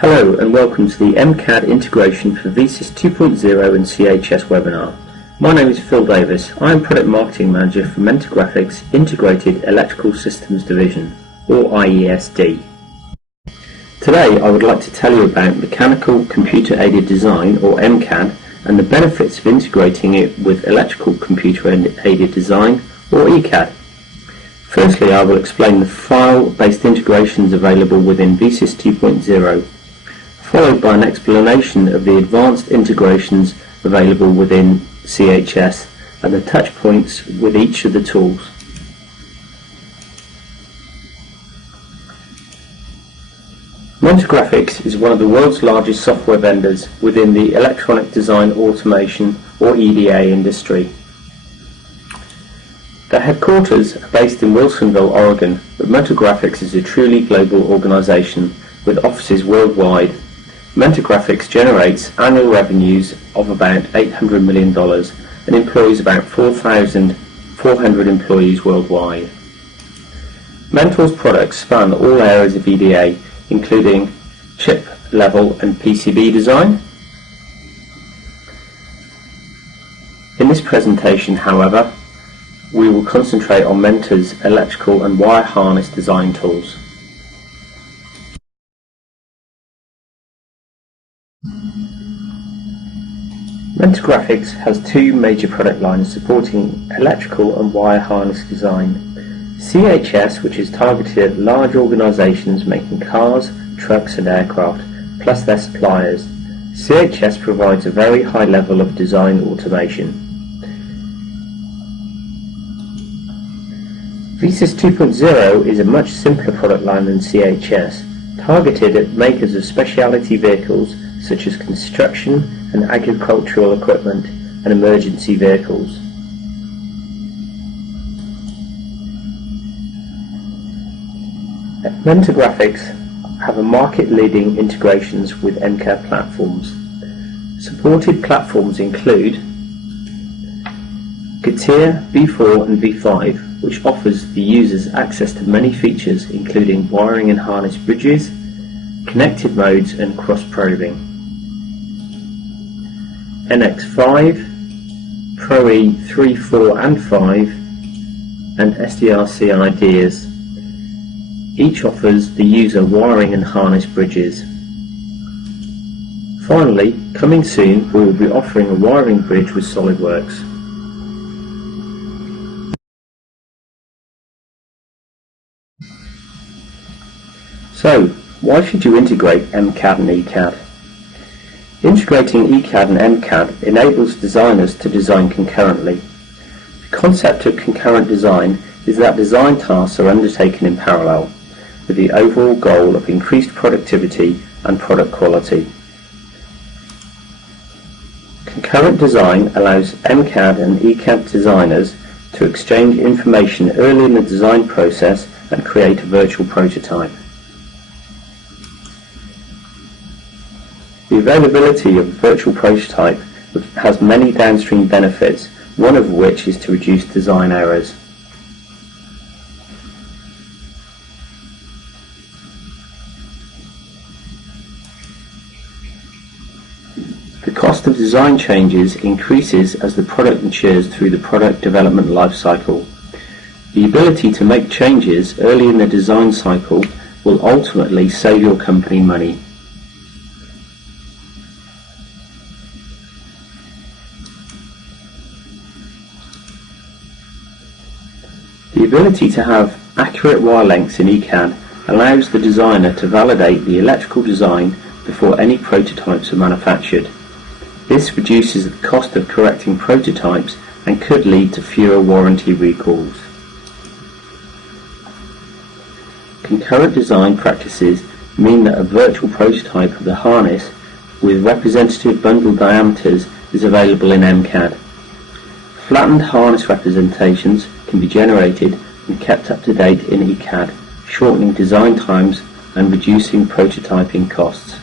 Hello and welcome to the MCAD integration for VeSys 2.0 and CHS webinar. My name is Phil Davis. I am Product Marketing Manager for Mentor Graphics Integrated Electrical Systems Division, or IESD. Today I would like to tell you about Mechanical Computer Aided Design, or MCAD, and the benefits of integrating it with Electrical Computer Aided Design, or ECAD. Firstly, I will explain the file-based integrations available within VeSys 2.0, followed by an explanation of the advanced integrations available within CHS and the touch points with each of the tools. Mentor Graphics is one of the world's largest software vendors within the electronic design automation, or EDA, industry. Their headquarters are based in Wilsonville, Oregon, but Mentor Graphics is a truly global organization with offices worldwide. Mentor Graphics generates annual revenues of about $800 million and employs about 4,400 employees worldwide. Mentor's products span all areas of EDA, including chip level and PCB design. In this presentation, however, we will concentrate on Mentor's electrical and wire harness design tools. Mentor Graphics has two major product lines supporting electrical and wire harness design. CHS, which is targeted at large organizations making cars, trucks and aircraft, plus their suppliers. CHS provides a very high level of design automation. VeSys 2.0 is a much simpler product line than CHS, targeted at makers of specialty vehicles such as construction and agricultural equipment and emergency vehicles. Mentor Graphics have a market-leading integrations with MCAD platforms. Supported platforms include CATIA V4 and V5, which offers the users access to many features including wiring and harness bridges, connected modes and cross-probing. NX5, ProE 3, 4 and 5 and SDRC ideas. Each offers the user wiring and harness bridges. Finally, coming soon, we will be offering a wiring bridge with SolidWorks. So, why should you integrate MCAD and ECAD? Integrating ECAD and MCAD enables designers to design concurrently. The concept of concurrent design is that design tasks are undertaken in parallel, with the overall goal of increased productivity and product quality. Concurrent design allows MCAD and ECAD designers to exchange information early in the design process and create a virtual prototype. The availability of a virtual prototype has many downstream benefits, one of which is to reduce design errors. The cost of design changes increases as the product matures through the product development lifecycle. The ability to make changes early in the design cycle will ultimately save your company money. The ability to have accurate wire lengths in ECAD allows the designer to validate the electrical design before any prototypes are manufactured. This reduces the cost of correcting prototypes and could lead to fewer warranty recalls. Concurrent design practices mean that a virtual prototype of the harness with representative bundle diameters is available in MCAD. Flattened harness representations can be generated and kept up to date in ECAD, shortening design times and reducing prototyping costs.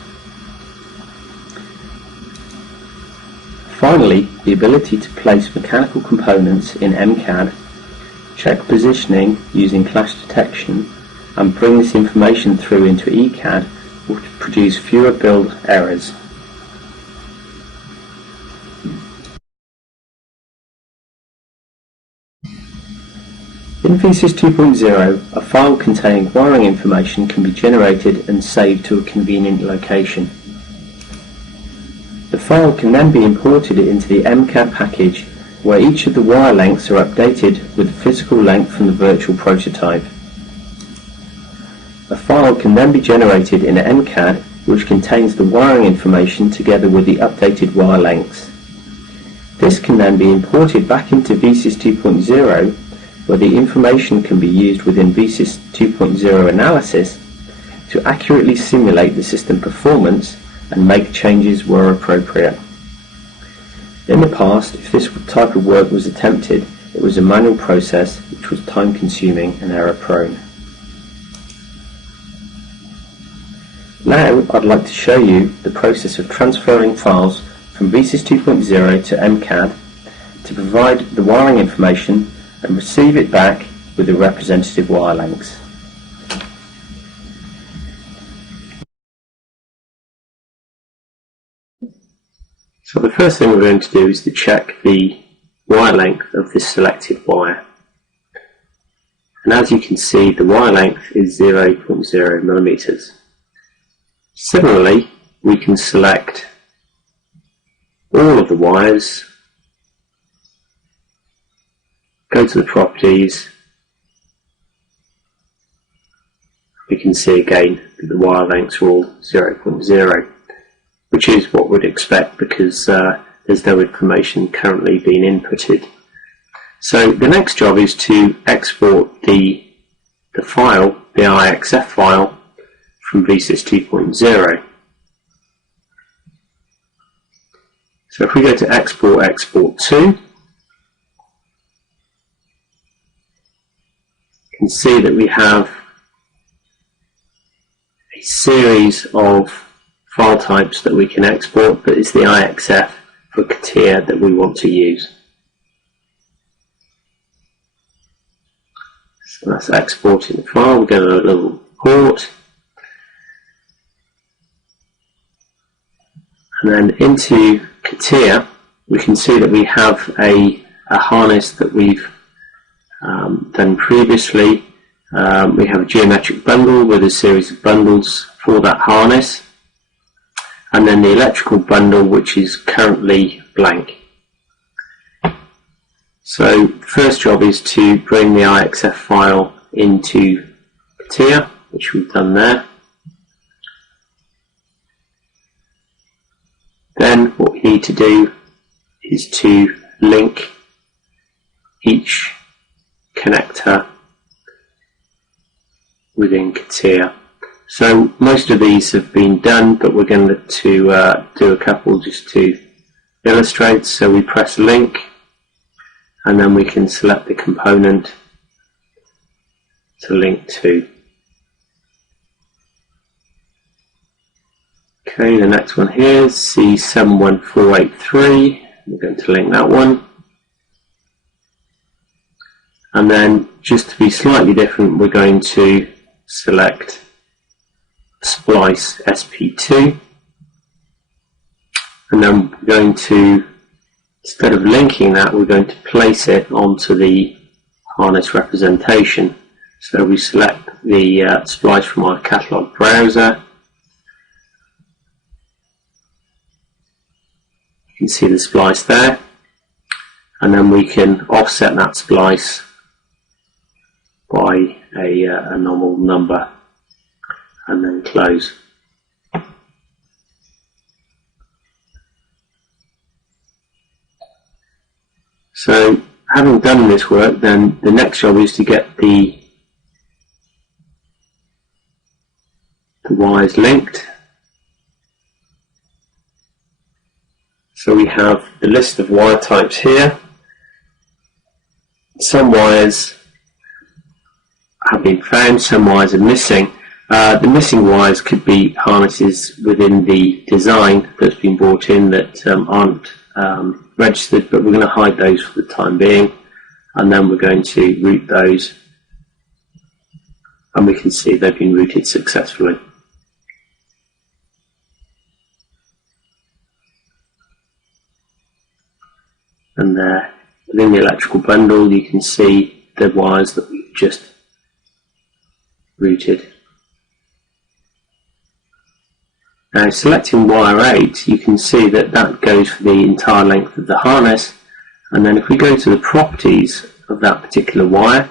Finally, the ability to place mechanical components in MCAD, check positioning using clash detection, and bring this information through into ECAD will produce fewer build errors. In VeSys 2.0, a file containing wiring information can be generated and saved to a convenient location. The file can then be imported into the MCAD package, where each of the wire lengths are updated with the physical length from the virtual prototype. A file can then be generated in MCAD which contains the wiring information together with the updated wire lengths. This can then be imported back into VeSys 2.0, where the information can be used within VeSys 2.0 analysis to accurately simulate the system performance and make changes where appropriate. In the past, if this type of work was attempted, it was a manual process which was time-consuming and error-prone. Now I'd like to show you the process of transferring files from VeSys 2.0 to MCAD to provide the wiring information and receive it back with the representative wire lengths. So the first thing we're going to do is to check the wire length of this selected wire. And as you can see, the wire length is 0.0 mm. Similarly, we can select all of the wires, go to the properties. We can see again that the wire lengths are all 0.0, which is what we'd expect because there's no information currently being inputted. So the next job is to export the file, the IXF file, from VeSys 2.0. So if we go to Export, Export To, you can see that we have a series of file types that we can export, but it's the IXF for CATIA that we want to use. So that's exporting the file. We'll go to a little port, and then into CATIA we can see that we have a harness that we've done previously. We have a geometric bundle with a series of bundles for that harness, and then the electrical bundle which is currently blank. So the first job is to bring the IXF file into CATIA, which we've done there. Then what we need to do is to link each connector within CATIA. So most of these have been done, but we're going to do a couple just to illustrate. So we press link, and then we can select the component to link to. Okay, the next one here is C71483. We're going to link that one. And then, just to be slightly different, we're going to select splice SP2. And then we're going to, instead of linking that, we're going to place it onto the harness representation. So we select the splice from our catalog browser. You can see the splice there, and then we can offset that splice by a normal number and then close. So having done this work, then the next job is to get the wires linked. So we have the list of wire types here. Some wires have been found, some wires are missing. The missing wires could be harnesses within the design that's been brought in that aren't registered, but we're going to hide those for the time being, and then we're going to route those, and we can see they've been routed successfully. And there, within the electrical bundle, you can see the wires that we've just routed. Now, selecting wire 8, you can see that that goes for the entire length of the harness, and then if we go to the properties of that particular wire,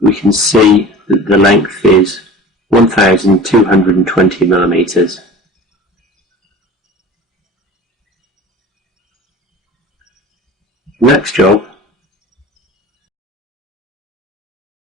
we can see that the length is 1220 millimeters. Next job